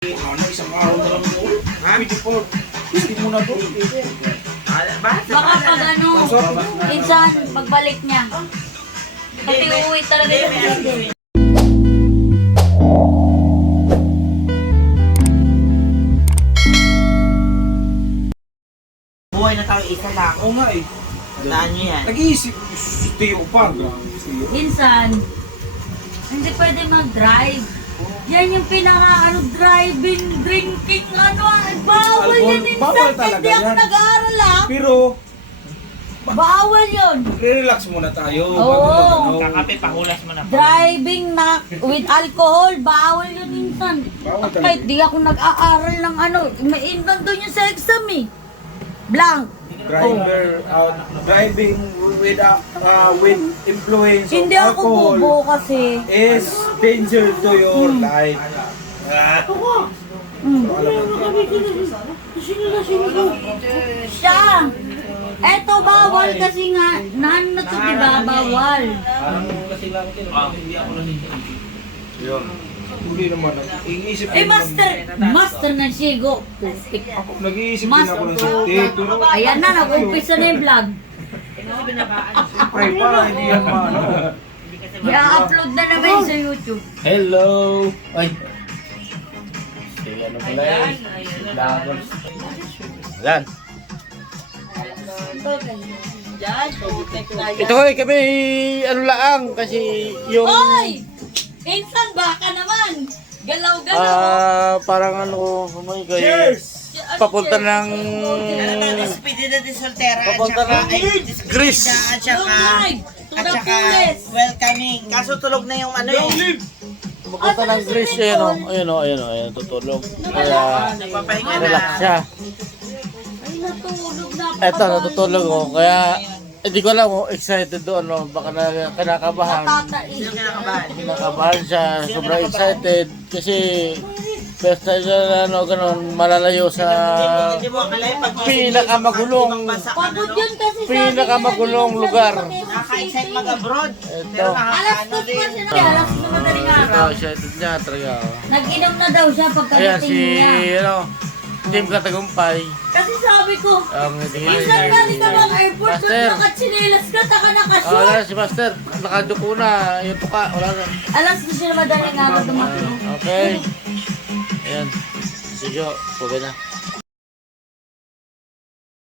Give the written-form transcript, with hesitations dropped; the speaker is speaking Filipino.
Ano, isang araw na lang po. Pwede po. Gusto mo na po. Baka pag ano, minsan pagbalik niya. Pati uuwi talaga yung hindi. Buhay na tayo isa lang. Oo nga eh. Tandaan niyo yan. Nag-iisip. Tiyo pa. Minsan, hindi pwede mag-drive. Yan yung driving, drinking, bawal yan minsan. Bawal talaga Hindi ako yan. nag-aaral Pero, Bawal yun. relax muna tayo. Oo. Kakape, pahulas mo na. Driving na with alcohol, bawal yun minsan. Bawal talaga. Kahit di ako nag-aaral ng may nandun yun sa exam eh. Blank. Driving with influence of Hindi ako alcohol bobo kasi. is danger to your life. Siya. Eto bawal kasi nga. Nahan na to diba? Bawal. Yun. Hindi naman. Iisip Master ng Shigo. Plastic ako. Nag-iisip din ako ng safety. Pero, Ayan na, nag-umpisa na yung vlog. pray para hindi yan maano. I-upload na naman sa YouTube. Hello! Ay! Sige, ano pala yun? Davos. Yan. Ito ko kami, ano lang, kasi yung... Hoy! Insan, baka naman! Galaw-galaw! Parang ano, may kayo. Cheers! Papunta ng... Despedida de soltera at Papunta saka ng Greece. at Long saka drive! To at the saka fullest! welcoming. Kaso tulog na yung ano eh. Papunta ng Greece, ayun, tutulog. Kaya, Nagpapahinga relax na. siya. Ay, natulog na. Eto, natutulog ko. Kaya, hindi ko alam, excited doon, no? Baka na kinakabahan. Tatais. Sino kinakabahan? Kinakabahan siya, sobrang excited. Kasi, first time siya na ganun, malalayo sa Hindi mo akalain pag pinakamagulong, Pagod yun kasi pinakamagulong lugar. Nakaka-excite mag-abroad. Ito. Pero Alas 2 nakakaano pa din. siya na. Alas 2 madaling araw. Excited niya talaga. Nag-inom na daw siya Ayan pagkadating si, niya. Team Katagumpay. Kasi sabi ko, Ang minsan galing ka bang airport, ba't Master. nakatsinelas ka, taka Ah, nakashort? wala na si Master. Nakaduko na. Yung tuka. Wala na. Alas 2 siya na madaling araw dumating. Okay. Ayan. Sige. Pwede na.